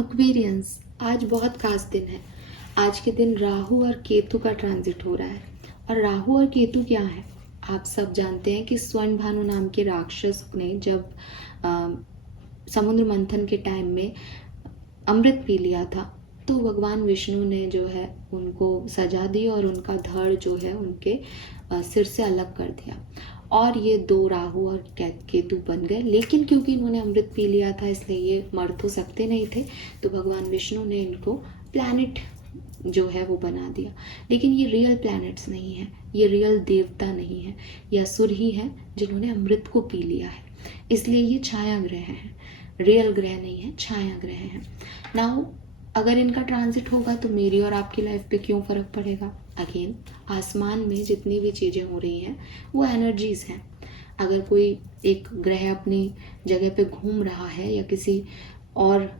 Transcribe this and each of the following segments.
Aquarians, आज बहुत खास दिन है। आज के दिन राहु और केतु का ट्रांजिट हो रहा है। और राहु और केतु क्या है? आप सब जानते हैं कि स्वर्ण भानु नाम के राक्षस ने जब अ, समुद्र मंथन के टाइम में अमृत पी लिया था, तो भगवान विष्णु ने जो है उनको सजा दी और उनका धड़ जो है उनके सिर से अलग कर दिया। और ये दो राहु और केतु बन गए। लेकिन क्योंकि इन्होंने अमृत पी लिया था इसलिए ये मर तो सकते नहीं थे, तो भगवान विष्णु ने इनको प्लैनेट जो है वो बना दिया। लेकिन ये रियल प्लैनेट्स नहीं है, ये रियल देवता नहीं है, ये असुर ही है जिन्होंने अमृत को पी लिया है। इसलिए ये छाया ग्रह हैं, रियल ग्रह नहीं है, छाया ग्रह हैं। नाउ अगर इनका ट्रांजिट होगा तो मेरी और आपकी लाइफ पे क्यों फ़र्क पड़ेगा? अगेन, आसमान में जितनी भी चीज़ें हो रही हैं वो एनर्जीज़ हैं। अगर कोई एक ग्रह अपनी जगह पे घूम रहा है या किसी और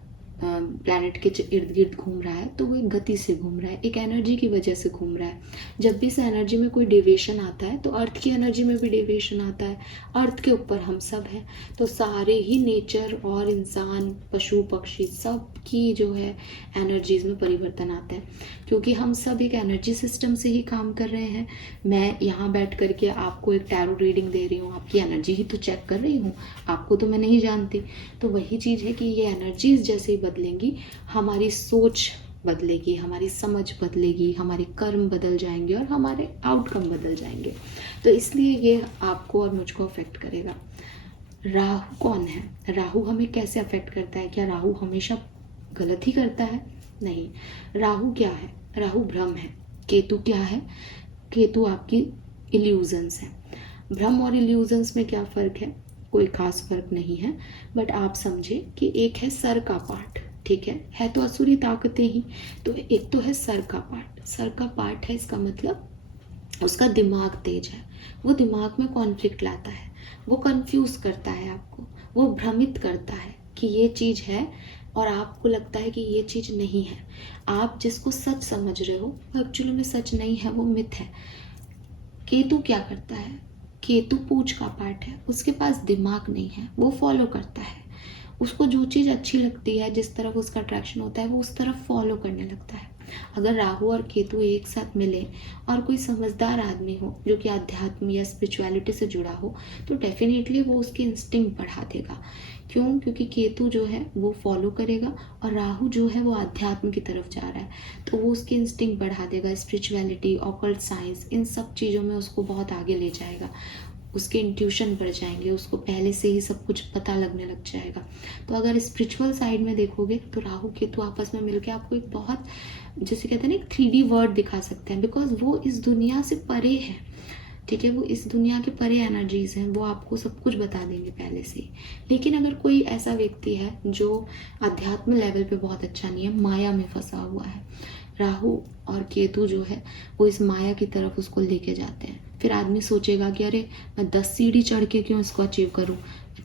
प्लैनेट के इर्द गिर्द घूम रहा है, तो वो एक गति से घूम रहा है, एक एनर्जी की वजह से घूम रहा है। जब भी इस एनर्जी में कोई डेविएशन आता है तो अर्थ की एनर्जी में भी डेविएशन आता है। अर्थ के ऊपर हम सब हैं, तो सारे ही नेचर और इंसान, पशु पक्षी, सब की जो है एनर्जीज में परिवर्तन आता है, क्योंकि हम सब एक एनर्जी सिस्टम से ही काम कर रहे हैं। मैं यहाँ बैठ करके आपको एक टैरो रीडिंग दे रही हूँ, आपकी एनर्जी ही तो चेक कर रही हूँ, आपको तो मैं नहीं जानती। तो वही चीज़ है कि ये एनर्जीज जैसे ही बदलेंगी, हमारी सोच बदलेगी, हमारी समझ बदलेगी, हमारे कर्म बदल जाएंगे और हमारे आउटकम बदल जाएंगे। तो इसलिए ये आपको और मुझको अफेक्ट करेगा। राहु कौन है? राहु हमें कैसे अफेक्ट करता है? क्या राहु हमेशा गलत ही करता है? नहीं। राहु क्या है? राहु भ्रम है। केतु क्या है? केतु आपकी इल्यूजन्स है। भ्रम और इल्यूजन्स में क्या फ़र्क है? कोई खास फर्क नहीं है, बट आप समझे कि एक है सर का पार्ट, ठीक है तो असुरी ताकतें ही। तो एक तो है सर का पार्ट। सर का पार्ट है, इसका मतलब उसका दिमाग तेज है, वो दिमाग में कॉन्फ्लिक्ट लाता है, वो कंफ्यूज करता है आपको, वो भ्रमित करता है कि ये चीज़ है और आपको लगता है कि ये चीज़ नहीं है। आप जिसको सच समझ रहे हो वो एक्चुअली में सच नहीं है, वो मिथ है। केतु क्या करता है? केतु पूंछ का पार्ट है, उसके पास दिमाग नहीं है, वो फॉलो करता है। उसको जो चीज़ अच्छी लगती है, जिस तरफ उसका अट्रैक्शन होता है, वो उस तरफ फॉलो करने लगता है। अगर राहु और केतु एक साथ मिले और कोई समझदार आदमी हो जो कि अध्यात्म या स्पिरिचुअलिटी से जुड़ा हो, तो डेफिनेटली वो उसकी इंस्टिंक्ट बढ़ा देगा। क्यों? क्योंकि केतु जो है वो फॉलो करेगा और राहु जो है वो अध्यात्म की तरफ जा रहा है, तो वो उसकी इंस्टिंक्ट बढ़ा देगा। स्पिरिचुअलिटी, ऑकल्ट साइंस, इन सब चीज़ों में उसको बहुत आगे ले जाएगा। उसके इंट्यूशन बढ़ जाएंगे, उसको पहले से ही सब कुछ पता लगने लग जाएगा। तो अगर स्पिरिचुअल साइड में देखोगे तो राहु केतु आपस में मिलके आपको एक बहुत, जैसे कहते हैं ना, एक 3D वर्ड दिखा सकते हैं, बिकॉज वो इस दुनिया से परे है, ठीक है, वो इस दुनिया के परे एनर्जीज हैं, वो आपको सब कुछ बता देंगे पहले से ही। लेकिन अगर कोई ऐसा व्यक्ति है जो अध्यात्म लेवल पे बहुत अच्छा नहीं है, माया में फंसा हुआ है, राहु और केतु जो है वो इस माया की तरफ उसको लेके जाते हैं। फिर आदमी सोचेगा कि अरे मैं 10 सीढ़ी चढ़ के क्यों इसको अचीव करूं,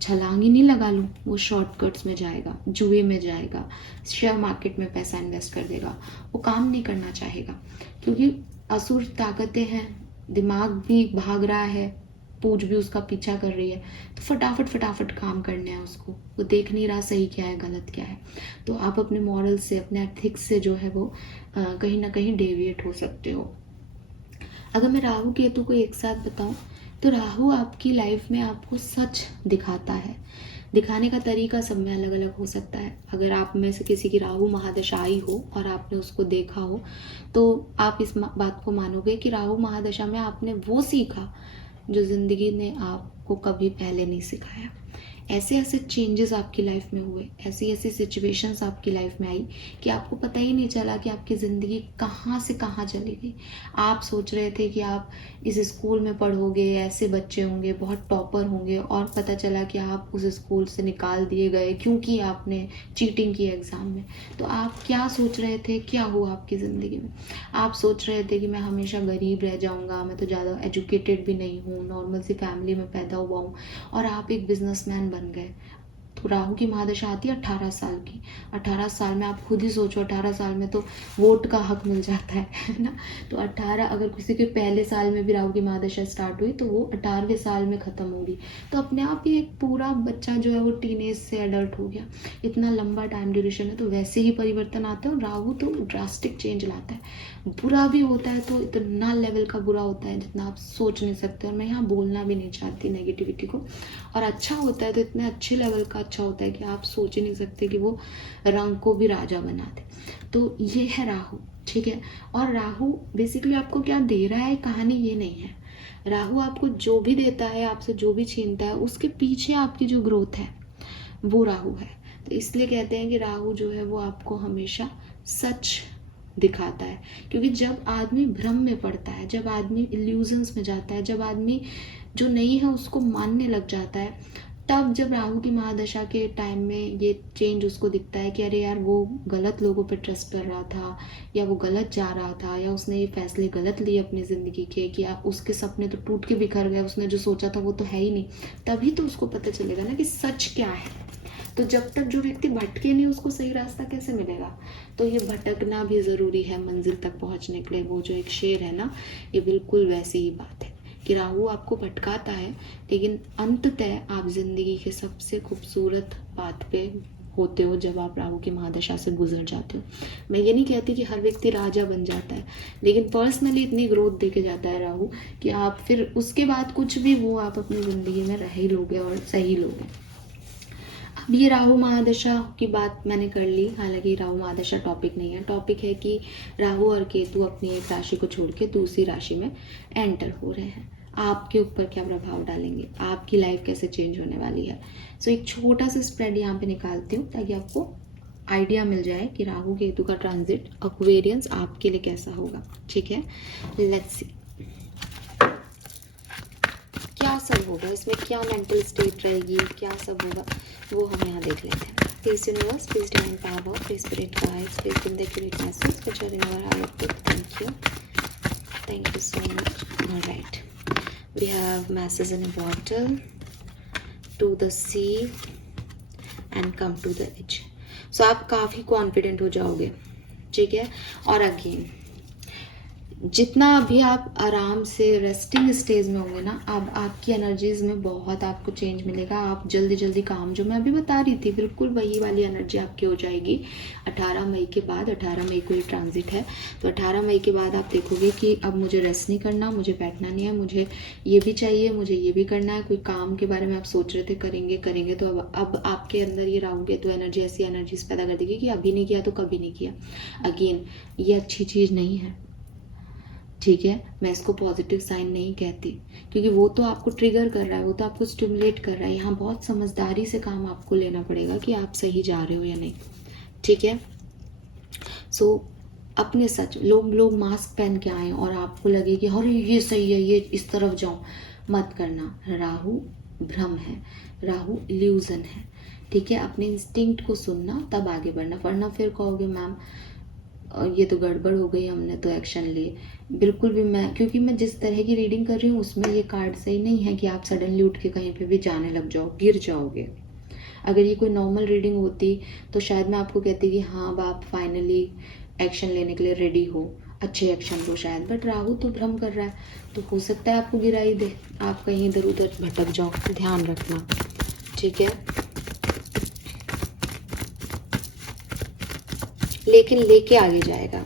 छलांग ही नहीं लगा लूं। वो शॉर्टकट्स में जाएगा, जुए में जाएगा, शेयर मार्केट में पैसा इन्वेस्ट कर देगा, वो काम नहीं करना चाहेगा, क्योंकि असुर ताकतें हैं, दिमाग भी भाग रहा है, पूंछ भी उसका पीछा कर रही है, तो फटाफट फटाफट काम करने हैं उसको, वो देख नहीं रहा सही क्या है गलत क्या है। तो आप अपने मॉरल से, अपने एथिक्स से जो है वो कहीं ना कहीं डेविएट हो सकते हो। अगर मैं राहु केतु को एक साथ बताऊं तो राहु आपकी लाइफ में आपको सच दिखाता है। दिखाने का तरीका सब में अलग अलग हो सकता है। अगर आप में से किसी की राहु महादशा आई हो और आपने उसको देखा हो, तो आप इस बात को मानोगे कि राहु महादशा में आपने वो सीखा जो ज़िंदगी ने आपको कभी पहले नहीं सिखाया। ऐसे ऐसे चेंजेस आपकी लाइफ में हुए, ऐसी ऐसी सिचुएशंस आपकी लाइफ में आई कि आपको पता ही नहीं चला कि आपकी ज़िंदगी कहाँ से कहाँ चली गई। आप सोच रहे थे कि आप इस स्कूल में पढ़ोगे, ऐसे बच्चे होंगे, बहुत टॉपर होंगे, और पता चला कि आप उस स्कूल से निकाल दिए गए क्योंकि आपने चीटिंग की एग्ज़ाम में। तो आप क्या सोच रहे थे, क्या हुआ आपकी ज़िंदगी में? आप सोच रहे थे कि मैं हमेशा गरीब रह जाऊँगा, मैं तो ज़्यादा एजुकेटेड भी नहीं हूँ, नॉर्मल सी फैमिली में पैदा हुआ हूँ, और आप एक बिजनेसमैन बन गए। तो तो राहु की महादशा आती है 18 साल की। 18 साल में आप खुद ही सोचो, 18 साल में तो वोट का हक मिल जाता है ना। तो 18, अगर किसी के पहले साल में भी राहु की महादशा स्टार्ट हुई तो वो 18वें साल में ख़त्म होगी। तो अपने आप ही एक पूरा बच्चा जो है वो टीनेज से एडल्ट हो गया। इतना लंबा टाइम ड्यूरेशन है, तो वैसे ही परिवर्तन आता है। और राहु तो ड्रास्टिक चेंज लाता है। बुरा भी होता है तो इतना लेवल का बुरा होता है जितना आप सोच नहीं सकते, और मैं यहाँ बोलना भी नहीं चाहती नेगेटिविटी को। और अच्छा होता है तो इतने अच्छे लेवल का अच्छा होता है कि आप सोच ही नहीं सकते कि वो रंग को भी राजा बना दे। तो ये है राहु, ठीक है। और राहु बेसिकली आपको क्या दे रहा है, कहानी ये नहीं है। राहु आपको जो भी देता है, आपसे जो भी छीनता है, उसके पीछे आपकी जो ग्रोथ है वो राहु है। तो इसलिए कहते हैं कि राहु जो है वो आपको हमेशा सच दिखाता है। क्योंकि जब आदमी भ्रम में पड़ता है, जब आदमी इल्यूजन्स में जाता है, जब आदमी जो नहीं है उसको मानने लग जाता है, तब जब राहु की महादशा के टाइम में ये चेंज उसको दिखता है कि अरे यार वो गलत लोगों पे ट्रस्ट कर रहा था, या वो गलत जा रहा था, या उसने ये फैसले गलत लिए अपनी ज़िंदगी के, कि उसके सपने तो टूट के बिखर गए, उसने जो सोचा था वो तो है ही नहीं। तभी तो उसको पता चलेगा ना कि सच क्या है। तो जब तक जो व्यक्ति भटके नहीं उसको सही रास्ता कैसे मिलेगा। तो ये भटकना भी ज़रूरी है मंजिल तक पहुंचने के लिए। वो जो एक शेर है ना, ये बिल्कुल वैसी ही बात है कि राहु आपको भटकाता है, लेकिन अंततः आप जिंदगी के सबसे खूबसूरत बात पे होते हो जब आप राहु की महादशा से गुजर जाते हो। मैं ये नहीं कहती कि हर व्यक्ति राजा बन जाता है, लेकिन पर्सनली इतनी ग्रोथ दे के जाता है राहु कि आप फिर उसके बाद कुछ भी वो आप अपनी ज़िंदगी में रह ही लोगे और सही लोगे। अब ये राहु महादशा की बात मैंने कर ली, हालांकि राहु महादशा टॉपिक नहीं है। टॉपिक है कि राहु और केतु अपनी एक राशि को छोड़ के दूसरी राशि में एंटर हो रहे हैं। आपके ऊपर क्या प्रभाव डालेंगे, आपकी लाइफ कैसे चेंज होने वाली है। सो एक छोटा सा स्प्रेड यहाँ पे निकालती हूँ ताकि आपको आइडिया मिल जाए कि राहु केतु का ट्रांजिट एक्वेरियंस आपके लिए कैसा होगा, ठीक है। लेट्स सी क्या सब होगा इसमें, क्या मेंटल स्टेट रहेगी, क्या सब होगा, वो हम यहाँ देख लेते हैं। Please universe, please divine power, please spirit guides, please give the accurate message which are in our higher truth. Thank you so much. All right, we have masses in a bottle, to the sea and come to the edge. So आप काफ़ी confident हो जाओगे, ठीक है। और again जितना अभी आप आराम से रेस्टिंग स्टेज में होंगे ना, अब आपकी एनर्जीज में बहुत आपको चेंज मिलेगा। आप जल्दी जल्दी काम, जो मैं अभी बता रही थी, बिल्कुल वही वाली एनर्जी आपकी हो जाएगी 18 मई के बाद। 18 मई को ये ट्रांजिट है, तो 18 मई के बाद आप देखोगे कि अब मुझे रेस्ट नहीं करना, मुझे बैठना नहीं है, मुझे ये भी चाहिए, मुझे ये भी करना है। कोई काम के बारे में आप सोच रहे थे करेंगे, तो अब आपके अंदर ये राहु केतु एनर्जी ऐसी एनर्जीज पैदा कर देगी कि अभी नहीं किया तो कभी नहीं किया। अगेन ये अच्छी चीज़ नहीं है, ठीक है। मैं इसको पॉजिटिव साइन नहीं कहती, क्योंकि वो तो आपको ट्रिगर कर रहा है, वो तो आपको स्टिमुलेट कर रहा है। यहाँ बहुत समझदारी से काम आपको लेना पड़ेगा कि आप सही जा रहे हो या नहीं, ठीक है। सो अपने सच, लोग मास्क पहन के आए और आपको लगे कि अरे ये सही है, ये इस तरफ जाऊँ, मत करना। राहु भ्रम है, राहु इल्यूजन है, ठीक है। अपने इंस्टिंक्ट को सुनना, तब आगे बढ़ना, वरना फिर कहोगे मैम ये तो गड़बड़ हो गई, हमने तो एक्शन लिए। बिल्कुल भी क्योंकि मैं जिस तरह की रीडिंग कर रही हूँ उसमें ये कार्ड सही नहीं है कि आप सडनली उठ के कहीं पे भी जाने लग जाओ, गिर जाओगे। अगर ये कोई नॉर्मल रीडिंग होती तो शायद मैं आपको कहती कि हाँ अब आप फाइनली एक्शन लेने के लिए रेडी हो, अच्छे एक्शन लो शायद। बट राहु तो भ्रम कर रहा है, तो हो सकता है आपको गिराई दे, आप कहीं इधर उधर भटक जाओ, ध्यान रखना, ठीक है। लेकिन लेके आगे जाएगा,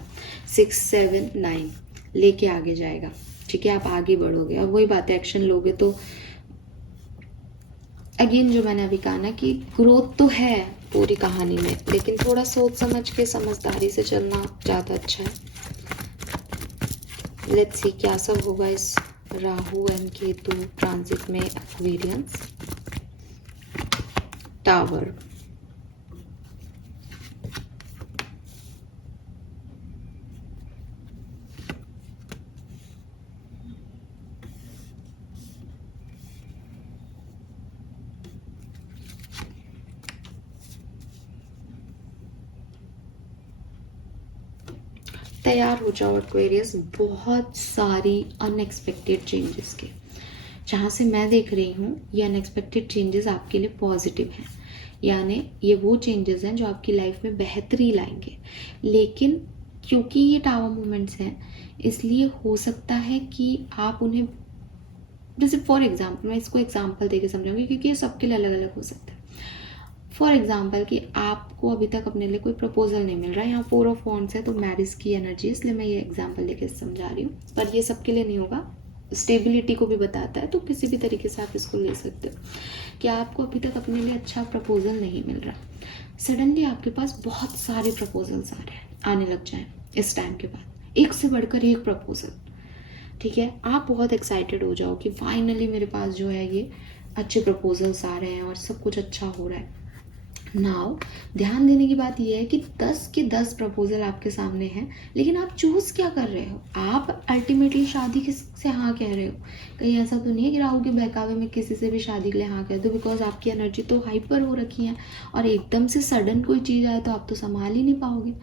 6, 7, 9 लेके आगे जाएगा, ठीक है। आप आगे बढ़ोगे, अब वही बात है, एक्शन लोगे तो अगेन जो मैंने अभी कहा ना कि ग्रोथ तो है पूरी कहानी में, लेकिन थोड़ा सोच समझ के समझदारी से चलना ज़्यादा अच्छा है। लेट्स सी क्या सब होगा इस राहु एंड केतु ट्रांजिट में एक्वेरियंस। टावर, तैयार हो जाओ एक्वेरियस, बहुत सारी अनएक्सपेक्टेड चेंजेस के। जहाँ से मैं देख रही हूँ ये अनएक्सपेक्टेड चेंजेस आपके लिए पॉजिटिव हैं। यानी ये वो चेंजेस हैं जो आपकी लाइफ में बेहतरी लाएंगे। लेकिन क्योंकि ये टावर मोमेंट्स हैं, इसलिए हो सकता है कि आप उन्हें, जैसे फॉर एग्जाम्पल, मैं इसको एग्जाम्पल देके समझाऊंगी क्योंकि ये सबके लिए अलग अलग हो सकता है। फॉर एग्जाम्पल कि आपको अभी तक अपने लिए कोई प्रपोजल नहीं मिल रहा है, यहाँ 4 ऑफ वॉन्ड्स है तो मैरिज की एनर्जी, इसलिए मैं ये एग्जाम्पल लेके समझा रही हूँ, पर ये सबके लिए नहीं होगा, स्टेबिलिटी को भी बताता है, तो किसी भी तरीके से आप इसको ले सकते हो कि आपको अभी तक अपने लिए अच्छा प्रपोजल नहीं मिल रहा, सडनली आपके पास बहुत सारे प्रपोजल्स आ रहे हैं, आने लग जाए इस टाइम के बाद, एक से बढ़कर एक प्रपोजल, ठीक है, आप बहुत एक्साइटेड हो जाओ कि फाइनली मेरे पास जो है ये अच्छे प्रपोजल्स आ रहे हैं और सब कुछ अच्छा हो रहा है। नाउ ध्यान देने की बात यह है कि 10 के 10 प्रपोजल आपके सामने हैं, लेकिन आप चूज क्या कर रहे हो? आप अल्टीमेटली शादी किससे हाँ कह रहे हो? कहीं ऐसा तो नहीं है कि राहु के बहकावे में किसी से भी शादी के लिए हाँ कह दो, बिकॉज आपकी एनर्जी तो हाइपर हो रखी है और एकदम से सडन कोई चीज़ आए तो आप तो संभाल ही नहीं पाओगे।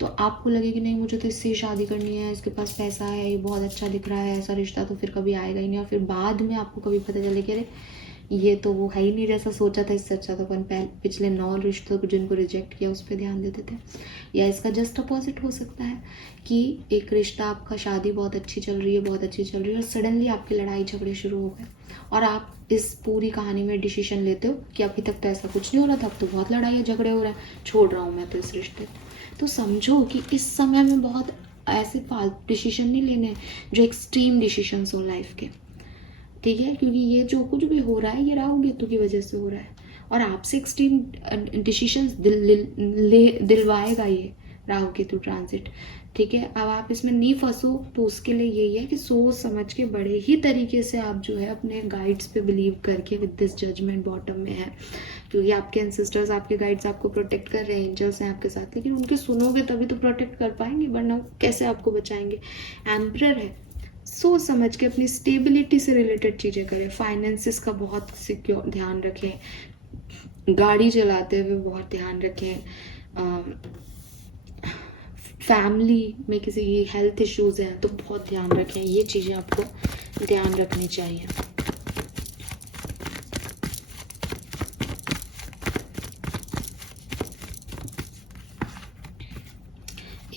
तो आपको लगे कि नहीं मुझे तो इससे ही शादी करनी है, इसके पास पैसा है, ये बहुत अच्छा दिख रहा है, ऐसा रिश्ता तो फिर कभी आएगा ही नहीं, और फिर बाद में आपको कभी पता चले कि अरे ये तो वो है ही नहीं जैसा सोचा था, इससे अच्छा तो अपन पिछले 9 रिश्तों को जिनको रिजेक्ट किया उस पर ध्यान देते थे। या इसका जस्ट अपोजिट हो सकता है कि एक रिश्ता आपका, शादी बहुत अच्छी चल रही है, बहुत अच्छी चल रही है, और सडनली आपकी लड़ाई झगड़े शुरू हो गए और आप इस पूरी कहानी में डिसीजन लेते हो कि अभी तक तो ऐसा कुछ नहीं हो रहा था, अब तो बहुत लड़ाई झगड़े हो रहे हैं, छोड़ रहा हूँ मैं तो इस रिश्ते। तो समझो कि इस समय में बहुत ऐसे फालतू डिसीजन नहीं लेने जो एक्सट्रीम डिसीजंस हो लाइफ के, ठीक है, क्योंकि ये जो कुछ भी हो रहा है ये राहु केतु की वजह से हो रहा है और आपसे एक्सट्रीम डिसीजंस दिलवाएगा ये राहु केतु ट्रांजिट, ठीक है। अब आप इसमें नहीं फंसो तो उसके लिए यही है कि सोच समझ के बड़े ही तरीके से आप जो है अपने गाइड्स पे बिलीव करके, विद दिस जजमेंट बॉटम में है, क्योंकि आपके एंसेस्टर्स, आपके गाइड्स आपको प्रोटेक्ट कर रहे हैं, एंजल्स हैं आपके साथ, लेकिन उनके सुनोगे तभी तो प्रोटेक्ट कर पाएंगे, वरना कैसे आपको बचाएंगे। एम्परर है, सोच समझ के अपनी स्टेबिलिटी से रिलेटेड चीज़ें करें, फाइनेंसिस का बहुत सिक्योर ध्यान रखें, गाड़ी चलाते हुए बहुत ध्यान रखें, फैमिली में किसी की हेल्थ इश्यूज हैं तो बहुत ध्यान रखें, ये चीज़ें आपको ध्यान रखनी चाहिए।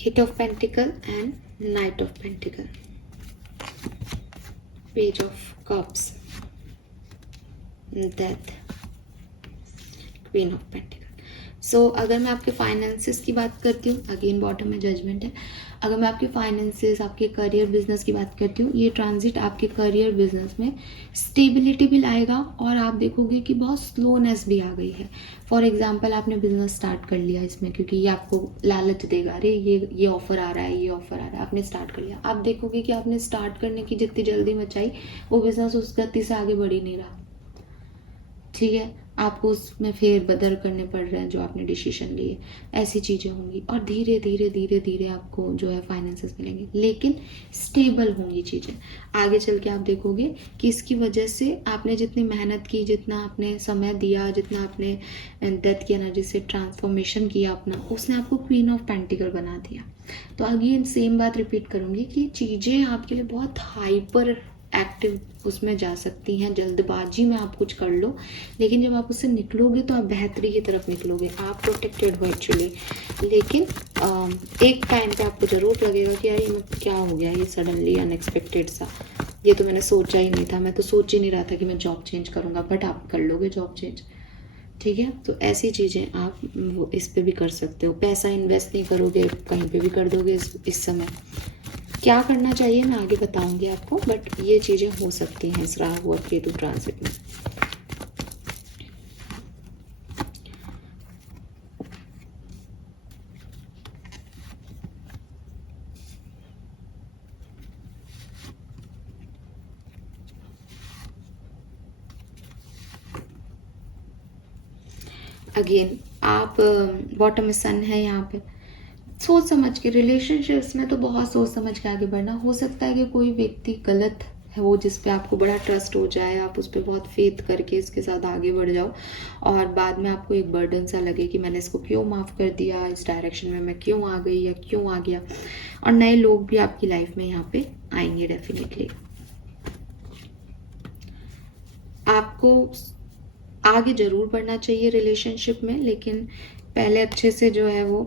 Eight of pentacles and knight of pentacles, page of cups, death, queen of pentacles. So अगर मैं आपके फाइनेंसेस की बात करती हूँ, अगेन बॉटम में जजमेंट है, अगर मैं आपके फाइनेंसेस, आपके करियर बिजनेस की बात करती हूँ, ये ट्रांजिट आपके करियर बिजनेस में स्टेबिलिटी भी लाएगा और आप देखोगे कि बहुत स्लोनेस भी आ गई है। फॉर एग्जांपल आपने बिजनेस स्टार्ट कर लिया इसमें, क्योंकि ये आपको लालच देगा, अरे ये ऑफर आ रहा है, ये ऑफर आ रहा है, आपने स्टार्ट कर लिया, आप देखोगे कि आपने स्टार्ट करने की जितनी जल्दी मचाई वो बिजनेस उस गति से आगे बढ़ ही नहीं रहा, ठीक है, आपको उसमें फेर बदल करने पड़ रहे हैं जो आपने डिसीजन लिए, ऐसी चीज़ें होंगी और धीरे धीरे धीरे धीरे आपको जो है फाइनेंसेस मिलेंगे, लेकिन स्टेबल होंगी चीज़ें। आगे चल के आप देखोगे कि इसकी वजह से आपने जितनी मेहनत की, जितना आपने समय दिया, जितना आपने डेथ की एनर्जी से ट्रांसफॉर्मेशन किया अपना, उसने आपको क्वीन ऑफ पेंटिकल बना दिया। तो अगेन सेम बात रिपीट करूँगी कि चीज़ें आपके लिए बहुत हाइपर एक्टिव उसमें जा सकती हैं, जल्दबाजी में आप कुछ कर लो, लेकिन जब आप उससे निकलोगे तो आप बेहतरी की तरफ निकलोगे, आप प्रोटेक्टेड हो एक्चुअली। लेकिन एक टाइम पे आपको ज़रूर लगेगा कि यार ये क्या हो गया, ये सडनली अनएक्सपेक्टेड सा, ये तो मैंने सोचा ही नहीं था, मैं तो सोच ही नहीं रहा था कि मैं जॉब चेंज करूँगा, बट आप कर लोगे जॉब चेंज, ठीक है। तो ऐसी चीज़ें आप वो इस पे भी कर सकते हो, पैसा इन्वेस्ट नहीं करोगे कहीं पे भी कर दोगे इस समय। क्या करना चाहिए मैं आगे बताऊंगी आपको, बट ये चीज़ें हो सकती हैं इस राहु और केतु ट्रांजिट में। अगेन आप बॉटम में सन है यहाँ पे, सोच समझ के, रिलेशनशिप्स में तो बहुत सोच समझ के आगे बढ़ना। हो सकता है कि कोई व्यक्ति गलत है वो, जिस पे आपको बड़ा ट्रस्ट हो जाए, आप उस पर बहुत फेथ करके इसके साथ आगे बढ़ जाओ और बाद में आपको एक बर्डन सा लगे कि मैंने इसको क्यों माफ़ कर दिया, इस डायरेक्शन में मैं क्यों आ गई या क्यों आ गया। और नए लोग भी आपकी लाइफ में यहाँ पे आएंगे डेफिनेटली। आपको आगे ज़रूर बढ़ना चाहिए रिलेशनशिप में, लेकिन पहले अच्छे से जो है वो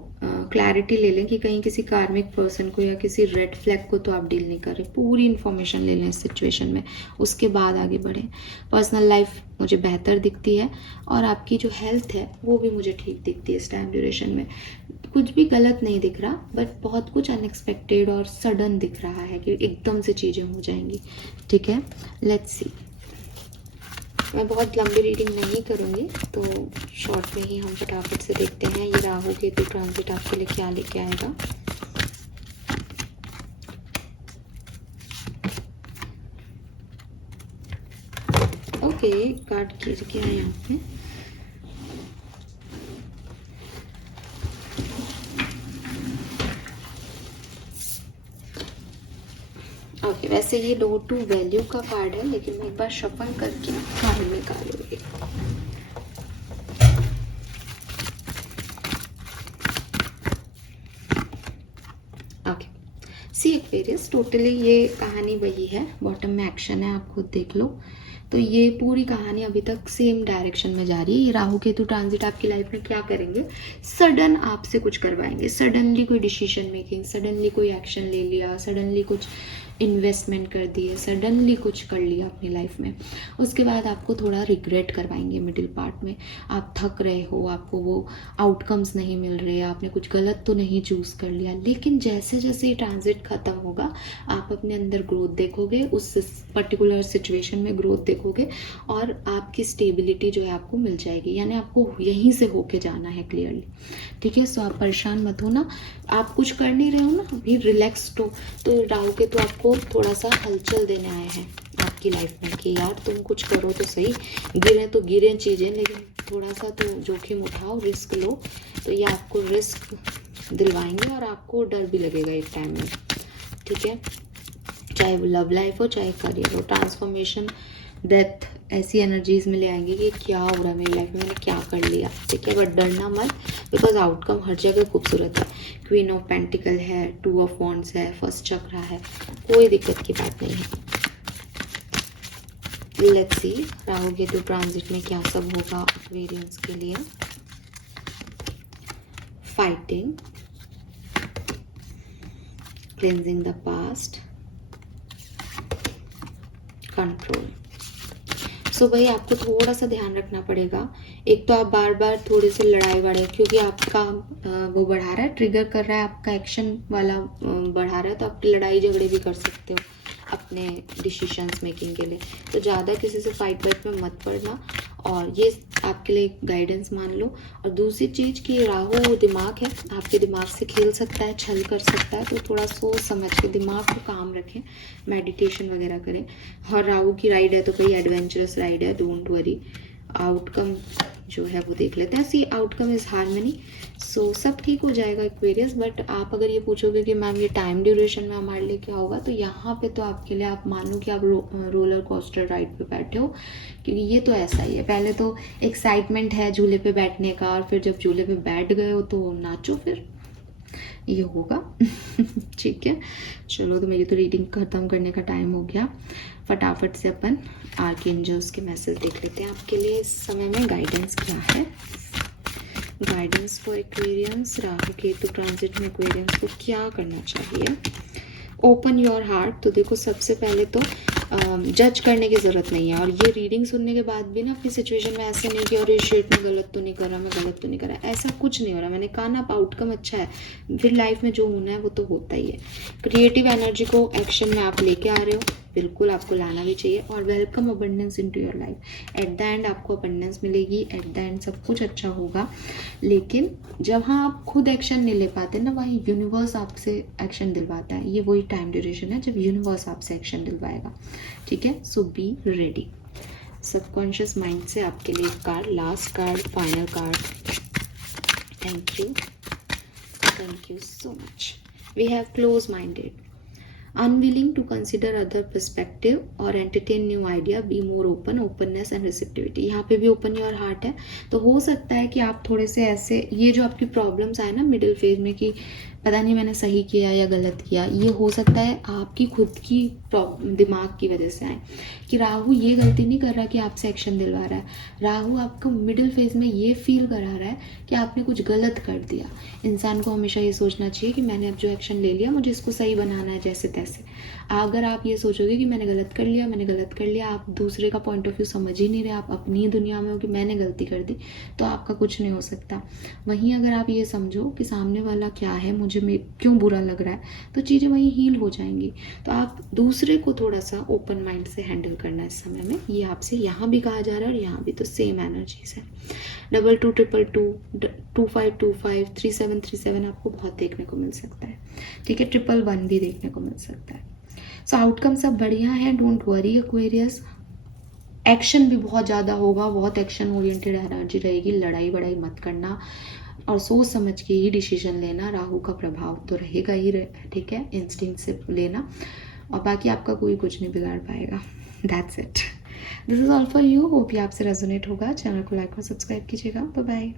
क्लैरिटी ले लें कि कहीं किसी कार्मिक पर्सन को या किसी रेड फ्लैग को तो आप डील नहीं कर रहे। पूरी इन्फॉर्मेशन ले लें इस सिचुएशन में, उसके बाद आगे बढ़ें। पर्सनल लाइफ मुझे बेहतर दिखती है और आपकी जो हेल्थ है वो भी मुझे ठीक दिखती है इस टाइम ड्यूरेशन में। कुछ भी गलत नहीं दिख रहा, बट बहुत कुछ अनएक्सपेक्टेड और सडन दिख रहा है कि एकदम से चीज़ें हो जाएंगी। ठीक है, लेट्स सी। मैं बहुत लंबी रीडिंग नहीं करूँगी, तो शॉर्ट में ही हम फटाफट से देखते हैं ये राहु केतु ट्रांजिट आपके लिए क्या लेके आएगा। ओके, कार्ड गिर गया यहाँ पे। ओके, वैसे ये लो टू वैल्यू का कार्ड है, लेकिन मैं एक बार शफल करके कार्ड निकालूंगी। ओके, सी एक्वेरियस, टोटली ये कहानी वही है। बॉटम में एक्शन है, आप खुद देख लो। तो ये पूरी कहानी अभी तक सेम डायरेक्शन में जा रही है। ये राहु केतु ट्रांजिट आपकी लाइफ में क्या करेंगे, सडन आपसे कुछ करवाएंगे। सडनली कोई डिसीजन मेकिंग, सडनली कोई एक्शन ले लिया, सडनली कुछ इन्वेस्टमेंट कर दिए, सडनली कुछ कर लिया अपनी लाइफ में। उसके बाद आपको थोड़ा रिग्रेट करवाएंगे मिडिल पार्ट में। आप थक रहे हो, आपको वो आउटकम्स नहीं मिल रहे, आपने कुछ गलत तो नहीं चूज़ कर लिया, लेकिन जैसे जैसे ये ट्रांजिट ख़त्म होगा आप अपने अंदर ग्रोथ देखोगे, उस पर्टिकुलर सिचुएशन में ग्रोथ देखोगे और आपकी स्टेबिलिटी जो है आपको मिल जाएगी। यानी आपको यहीं से होके जाना है क्लियरली। ठीक है, सो आप परेशान मत हो ना, आप कुछ कर नहीं रहे हो ना, अभी रिलैक्स्ड हो। तो राहु के तो आपको थोड़ा सा हलचल देने आए हैं आपकी लाइफ में कि यार तुम कुछ करो तो सही, गिरे तो गिरे चीज़ें, लेकिन थोड़ा सा तो जोखिम उठाओ, रिस्क लो। तो ये आपको रिस्क दिलवाएंगे और आपको डर भी लगेगा एक टाइम में। ठीक है, चाहे वो लव लाइफ हो चाहे करियर हो, ट्रांसफॉर्मेशन, डेथ, ऐसी एनर्जीज में ले आएंगे कि क्या हो रहा है मेरी लाइफ में, मैंने क्या कर लिया। ठीक है, बट डरना मत, बिकॉज आउटकम हर जगह खूबसूरत है। क्वीन ऑफ पेंटिकल है, टू ऑफ वॉन्ड्स है, फर्स्ट चक्र है, कोई दिक्कत की बात नहीं है। Let's see Rahu Ketu transit में क्या सब होगा एक्वेरियंस के लिए। Fighting, cleansing the past, control. So भाई आपको थोड़ा सा ध्यान रखना पड़ेगा। एक तो आप बार बार थोड़े से लड़ाई वड़ाई, क्योंकि आपका वो बढ़ा रहा है, ट्रिगर कर रहा है, आपका एक्शन वाला बढ़ा रहा है, तो आप लड़ाई झगड़े भी कर सकते हो अपने डिसीशंस मेकिंग के लिए। तो ज़्यादा किसी से फाइट वाइट में मत पड़ना, और ये आपके लिए गाइडेंस मान लो। और दूसरी चीज़ कि राहु दिमाग है, आपके दिमाग से खेल सकता है, छल कर सकता है, तो थोड़ा सोच समझ के दिमाग को काम रखें, मेडिटेशन वगैरह करें। और राहु की राइड है तो कोई एडवेंचरस राइड है, डोंट वरी। आउटकम जो है वो देख लेते हैं। सी आउटकम इज़ हार्मनी, सो सब ठीक हो जाएगा एक्वेरियस। बट आप अगर ये पूछोगे कि मैम ये टाइम ड्यूरेशन में हमारे लिए क्या होगा, तो यहाँ पे तो आपके लिए आप मान लो कि आप रोलर कोस्टर राइड पे बैठे हो, क्योंकि ये तो ऐसा ही है। पहले तो एक्साइटमेंट है झूले पे बैठने का, और फिर जब झूले पे बैठ गए हो तो नाचो, फिर ये होगा। ठीक है, चलो, तो मेरी तो रीडिंग ख़त्म करने का टाइम हो गया। फटाफट से अपन आर्कएंजल्स के मैसेज देख लेते हैं आपके लिए इस समय में। गाइडेंस क्या है, guidance for Aquarians, Rahu Ketu transit में एक्वेरियंस को क्या करना चाहिए। Open your heart. तो देखो, सबसे पहले तो जज करने की ज़रूरत नहीं है। और ये रीडिंग सुनने के बाद भी ना अपनी सिचुएशन में ऐसे नहीं कि और ये शेट में गलत तो नहीं कर रहा, मैं गलत तो नहीं कर रहा, ऐसा कुछ नहीं हो रहा। मैंने कहा ना, आप आउटकम अच्छा है, फिर लाइफ में जो होना है वो तो होता ही है। क्रिएटिव एनर्जी को एक्शन में आप लेके आ रहे हो, बिल्कुल आपको लाना भी चाहिए। और welcome abundance into your life. At the end आपको अबंडेंस मिलेगी, एट द एंड सब कुछ अच्छा होगा। लेकिन जहाँ आप खुद एक्शन नहीं ले पाते ना, वहीं यूनिवर्स आपसे एक्शन दिलवाता है। ये वही टाइम ड्यूरेशन है जब यूनिवर्स आपसे एक्शन दिलवाएगा। ठीक है, so be ready. Subconscious mind से आपके लिए card, last card, final card. Thank you so much. We have close minded. Unwilling to consider other perspective और entertain new idea, be more open, openness and receptivity. यहाँ पे भी open your heart है, तो हो सकता है कि आप थोड़े से ऐसे, ये जो आपकी प्रॉब्लम्स आए ना मिडिल फेज में कि पता नहीं मैंने सही किया या गलत किया, ये हो सकता है आपकी खुद की दिमाग की वजह से आए कि राहु ये गलती नहीं कर रहा कि आपसे एक्शन दिलवा रहा है, राहु आपको मिडिल फेज में ये फील करा रहा है कि आपने कुछ गलत कर दिया। इंसान को हमेशा ये सोचना चाहिए कि मैंने अब जो एक्शन ले लिया मुझे इसको सही बनाना है जैसे तैसे। अगर आप ये सोचोगे कि मैंने गलत कर लिया, मैंने गलत कर लिया, आप दूसरे का पॉइंट ऑफ व्यू समझ ही नहीं रहे, आप अपनी ही दुनिया में हो कि मैंने गलती कर दी, तो आपका कुछ नहीं हो सकता। वहीं अगर आप ये समझो कि सामने वाला क्या है, मुझे क्यों बुरा लग रहा है, तो चीज़ें वहीं हील हो जाएंगी। तो आप दूसरे को थोड़ा सा ओपन माइंड से हैंडल करना इस समय में, ये आपसे यहाँ भी कहा जा रहा है और यहाँ भी, तो सेम एनर्जीज है। 2222222525 3737 आपको बहुत देखने को मिल सकता है, ठीक है। 111 भी देखने को मिल सकता है। सो आउटकम सब बढ़िया है, डोंट वरी एक्वेरियस। एक्शन भी बहुत ज़्यादा होगा, बहुत एक्शन ओरिएंटेड एनर्जी रहेगी, लड़ाई बड़ाई मत करना और सोच समझ के ही डिसीजन लेना। राहु का प्रभाव तो रहेगा ही, ठीक है, इंस्टिंक्ट से लेना, और बाकी आपका कोई कुछ नहीं बिगाड़ पाएगा। That's it, this is all for you. Hope ये आपसे रेजोनेट होगा। चैनल को लाइक और सब्सक्राइब कीजिएगा। Bye bye.